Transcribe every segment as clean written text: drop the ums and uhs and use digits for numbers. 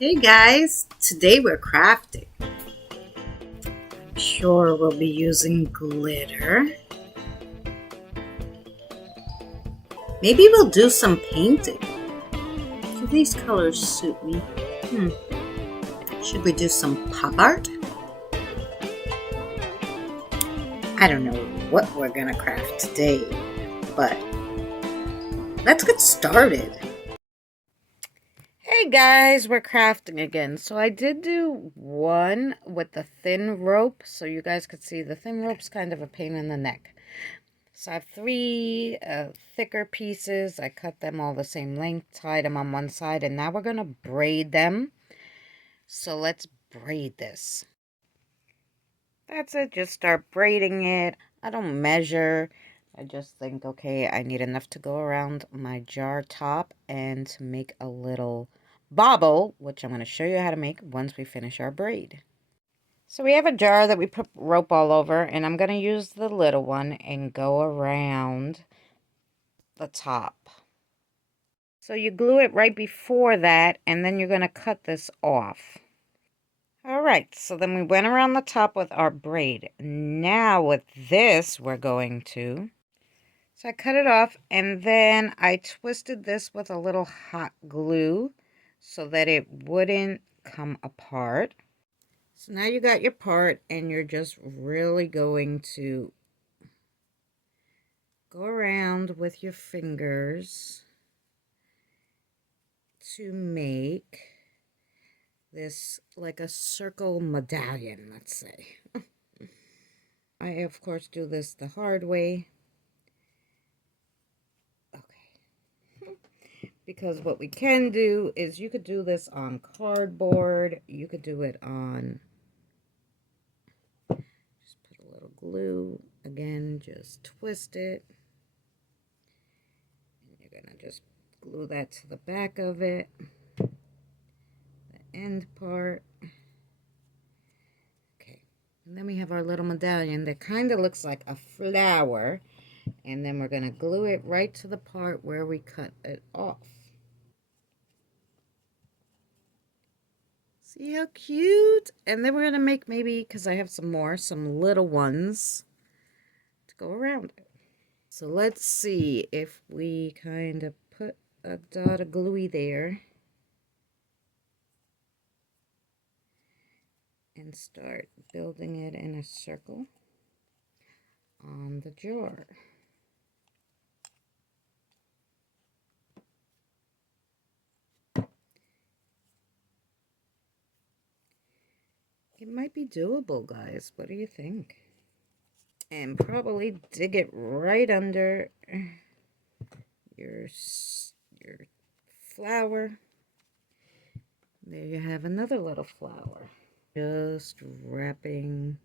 Hey guys, today we're crafting. Sure, we'll be using glitter. Maybe we'll do some painting. Do these colors suit me? Should we do some pop art? I don't know what we're gonna craft today, but let's get started. Hey guys, we're crafting again. So I did do one with the thin rope, so you guys could see the thin rope's kind of a pain in the neck. So I have three thicker pieces. I cut them all the same length, tied them on one side, and now we're going to braid them. So let's braid this. That's it, just start braiding it. I don't measure. I just think, okay, I need enough to go around my jar top and to make a little bobble, which I'm going to show you how to make once we finish our braid. So we have a jar that we put rope all over, and I'm going to use the little one and go around the top. So you glue it right before that, and then you're going to cut this off. All right, so then we went around the top with our braid. Now with this, we're going to... So I cut it off, and then I twisted this with a little hot glue so that it wouldn't come apart. So now you got your part, and you're just really going to go around with your fingers to make this like a circle medallion, let's say. I, of course, do this the hard way. Okay. Because what we can do is you could do this on cardboard. You could do it on... Just put a little glue. Again, just twist it. And you're going to just glue that to the back of it. The end part. And then we have our little medallion that kind of looks like a flower. And then we're going to glue it right to the part where we cut it off. See how cute? And then we're going to make maybe, because I have some little ones to go around it. So let's see if we kind of put a dot of gluey there. And start building it in a circle on the jar. It might be doable, guys. What do you think? And probably dig it right under your flower. There you have another little flower. Just wrapping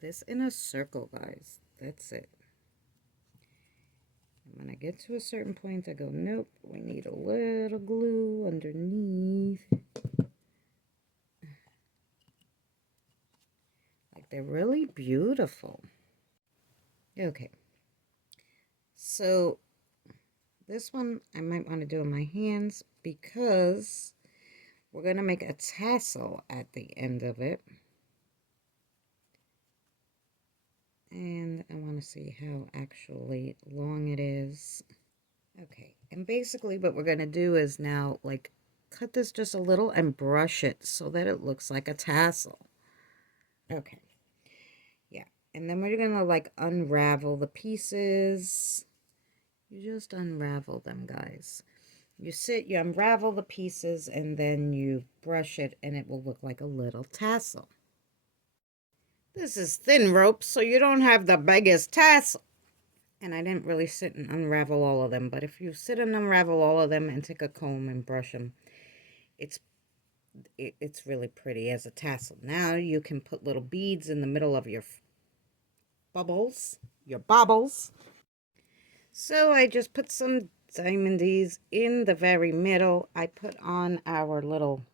this in a circle, guys. That's it. And when I get to a certain point, I go, nope, we need a little glue underneath. Like, they're really beautiful. Okay. So this one I might want to do in my hands because we're going to make a tassel at the end of it. And I want to see how actually long it is. Okay, and basically what we're going to do is now, like, cut this just a little and brush it so that it looks like a tassel. Okay. Yeah, and then we're going to, like, unravel the pieces. You just unravel them, guys. You unravel the pieces, and then you brush it, and it will look like a little tassel. This is thin rope, so you don't have the biggest tassel. And I didn't really sit and unravel all of them, but if you sit and unravel all of them and take a comb and brush them, it's really pretty as a tassel. Now you can put little beads in the middle of your baubles. So I just put some diamondies in the very middle. I put on our little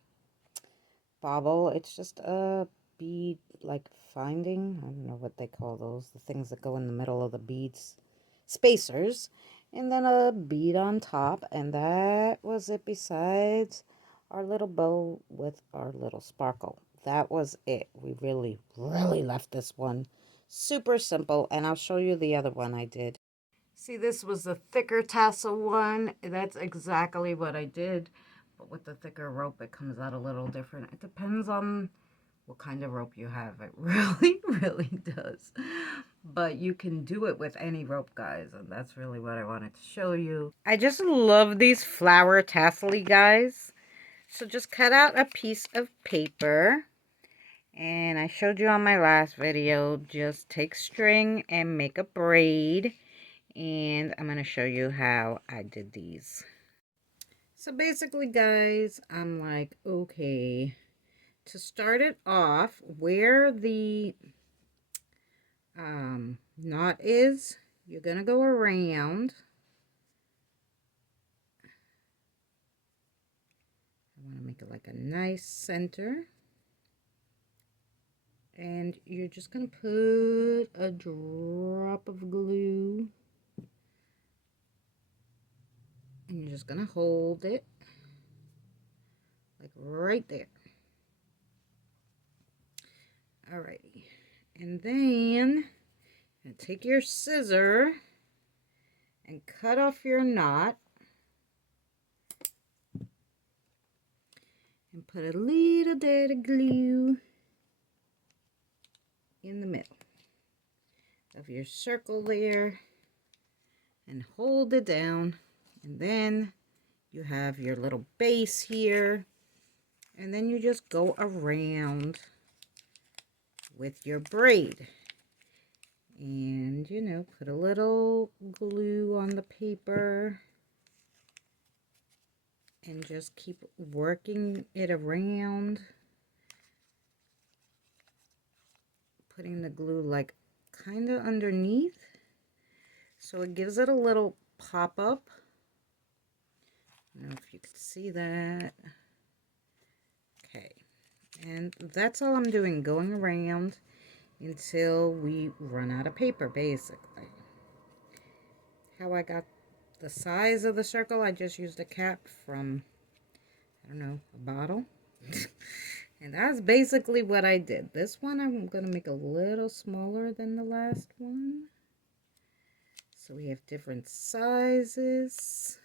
bauble. It's just a bead, like finding. I don't know what they call those. The things that go in the middle of the beads. Spacers. And then a bead on top. And that was it besides our little bow with our little sparkle. That was it. We really, really left this one super simple, and I'll show you the other one I did. See, this was the thicker tassel one. That's exactly what I did, but with the thicker rope, it comes out a little different. It depends on what kind of rope you have. It really, really does. But you can do it with any rope, guys, and that's really what I wanted to show you. I just love these flower tassel-y guys. So just cut out a piece of paper, and I showed you on my last video, just take string and make a braid, and I'm going to show you how I did these. So basically, guys, I'm like, okay, to start it off, where the knot is, you're going to go around. I want to make it like a nice center. And you're just going to put a drop of glue. And you're just going to hold it. Like right there. Alrighty. And then you take your scissor and cut off your knot. And put a little bit of glue in the middle of your circle there. And hold it down. And then you have your little base here. And then you just go around with your braid. And, you know, put a little glue on the paper. And just keep working it around. Putting the glue like kind of underneath. So it gives it a little pop up. I don't know if you can see that. Okay. And that's all I'm doing, going around until we run out of paper, basically. How I got the size of the circle, I just used a cap from, I don't know, a bottle. And that's basically what I did. This one I'm going to make a little smaller than the last one. So we have different sizes.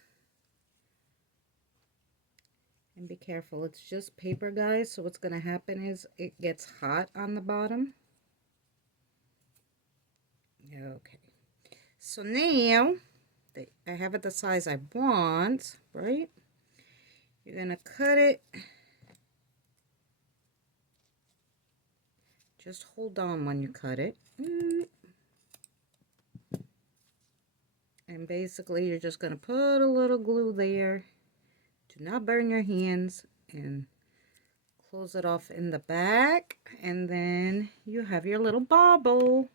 And be careful, it's just paper, guys. So what's going to happen is it gets hot on the bottom. Okay. So now I have it the size I want, right? You're going to cut it. Just hold on when you cut it. And basically you're just going to put a little glue there. Do not burn your hands, and close it off in the back. And then you have your little bauble.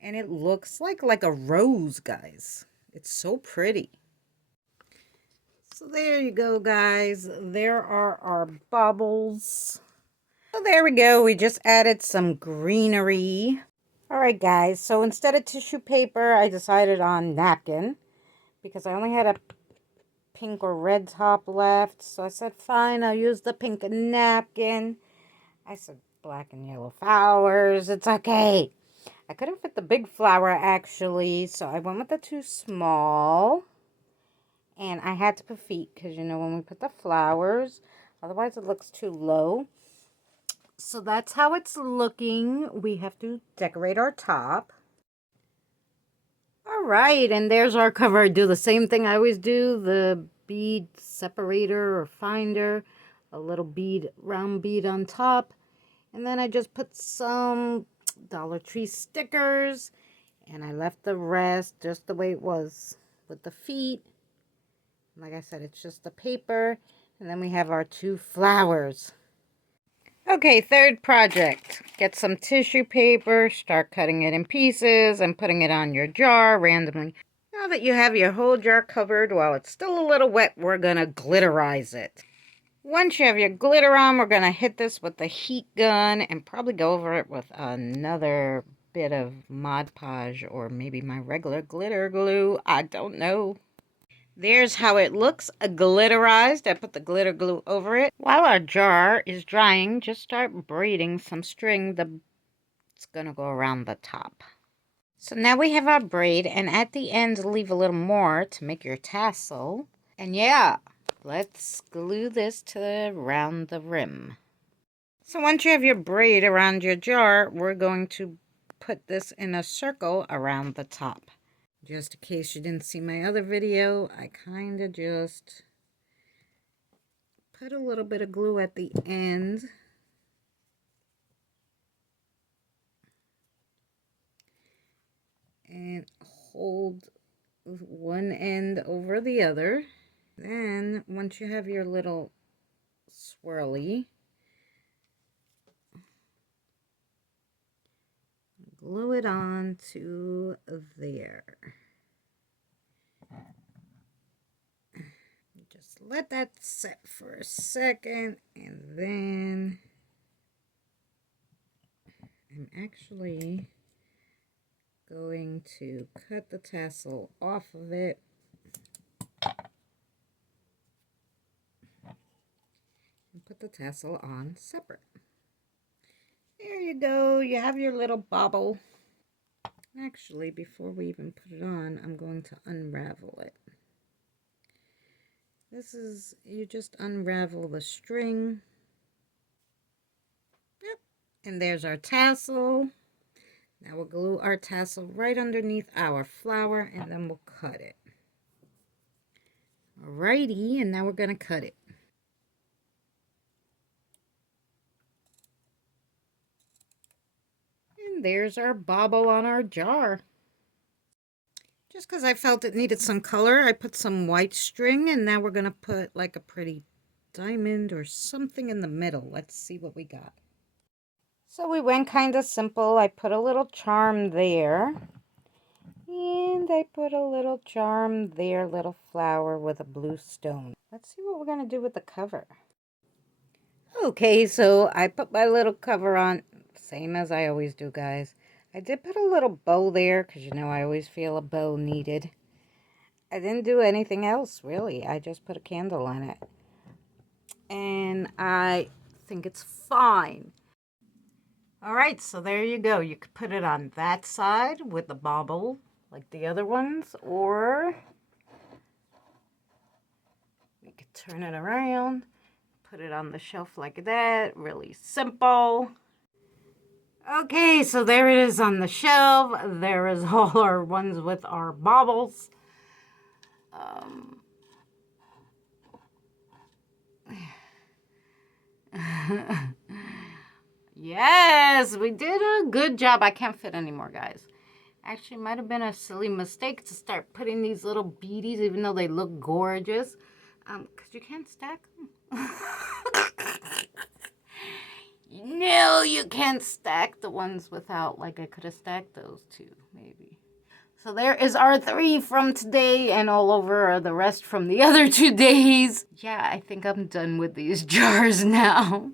And it looks like a rose, guys. It's so pretty. So there you go, guys. There are our baubles. So there we go. We just added some greenery. Alright, guys. So instead of tissue paper, I decided on napkin. Because I only had a pink or red top left. So I said, fine, I'll use the pink napkin. I said, black and yellow flowers. It's okay. I couldn't fit the big flower, actually. So I went with the too small. And I had to put feet because, you know, when we put the flowers, otherwise it looks too low. So that's how it's looking. We have to decorate our top. All right, and there's our cover. I do the same thing I always do. The bead separator or finder. A little bead, round bead on top. And then I just put some Dollar Tree stickers. And I left the rest just the way it was with the feet. Like I said, it's just the paper. And then we have our two flowers. Okay, third project. Get some tissue paper, start cutting it in pieces and putting it on your jar randomly. Now that you have your whole jar covered, while it's still a little wet, we're going to glitterize it. Once you have your glitter on, we're going to hit this with the heat gun and probably go over it with another bit of Mod Podge or maybe my regular glitter glue. I don't know. There's how it looks, glitterized. I put the glitter glue over it. While our jar is drying, just start braiding some string. It's gonna go around the top. So now we have our braid, and at the end, leave a little more to make your tassel. And yeah, let's glue this to around the rim. So once you have your braid around your jar, we're going to put this in a circle around the top. Just in case you didn't see my other video, I kind of just put a little bit of glue at the end. And hold one end over the other. Then, once you have your little swirly, glue it on to there. Just let that set for a second, and then I'm actually going to cut the tassel off of it. And put the tassel on separate. There you go, you have your little bobble. Actually, before we even put it on, I'm going to unravel it. This is, you just unravel the string. Yep, and there's our tassel. Now we'll glue our tassel right underneath our flower, and then we'll cut it. Alrighty, and now we're going to cut it. And there's our bauble on our jar. Just because I felt it needed some color, I put some white string, and now we're going to put like a pretty diamond or something in the middle. Let's see what we got. So we went kind of simple. I put a little charm there. And I put a little charm there, little flower with a blue stone. Let's see what we're going to do with the cover. Okay, so I put my little cover on, same as I always do, guys. I did put a little bow there, because you know I always feel a bow needed. I didn't do anything else, really. I just put a candle on it. And I think it's fine. Alright, so there you go. You could put it on that side with the bauble, like the other ones, or we could turn it around, put it on the shelf like that. Really simple. Okay, so there it is on the shelf. There is all our ones with our baubles. Yes, we did a good job. I can't fit anymore, guys. Actually, it might have been a silly mistake to start putting these little beads, even though they look gorgeous. Because you can't stack them. No, you can't stack the ones without, like, I could have stacked those two, maybe. So there is our 3 from today, and all over the rest from the other 2 days. Yeah, I think I'm done with these jars now.